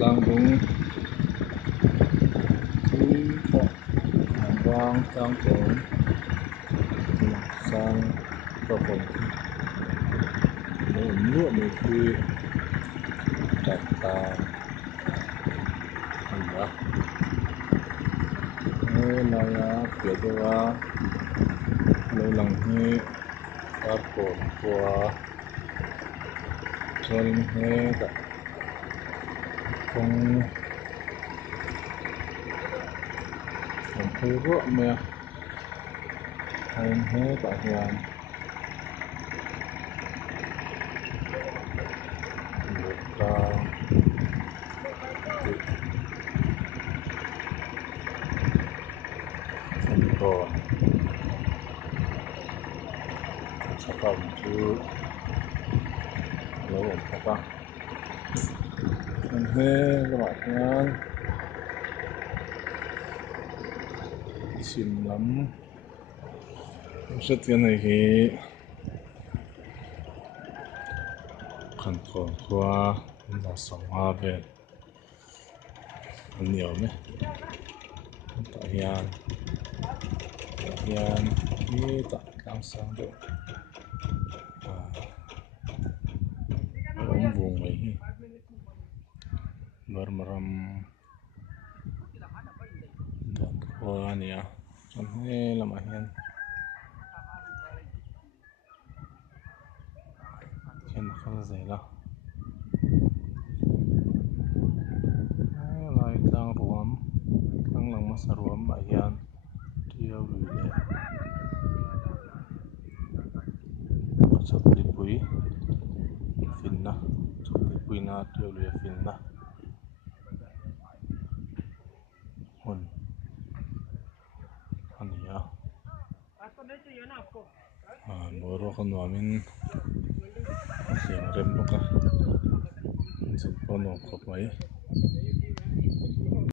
lang bung khi có hàng quang trong cuốn sang có cuốn nếu lúa một khi đặt ta anh nhớ nên là kiểu như là lâu lòng như có cuốn của cho nên thế cả không không thấy rõ nữa nên thế cả hoàn được thành còn sản phẩm chứ lâu ổn thật ra nên thế các bạn nhá xinh lắm rất tiền này thì khăn còn qua là sống hoa về nhiều nhé tại hiền như tại đang sáng được vùng ấy bermeram dan qua nè cho nên là mà hiền hiền không dễ đâu lại đang ruam đang lang masa ruam mà hiền tiêu lùi lệ chặt đi bụi fin na chặt đi bụi na tiêu lùi fin na hôn anh nhá boro kan wamin siang rem boka sin pono kop mai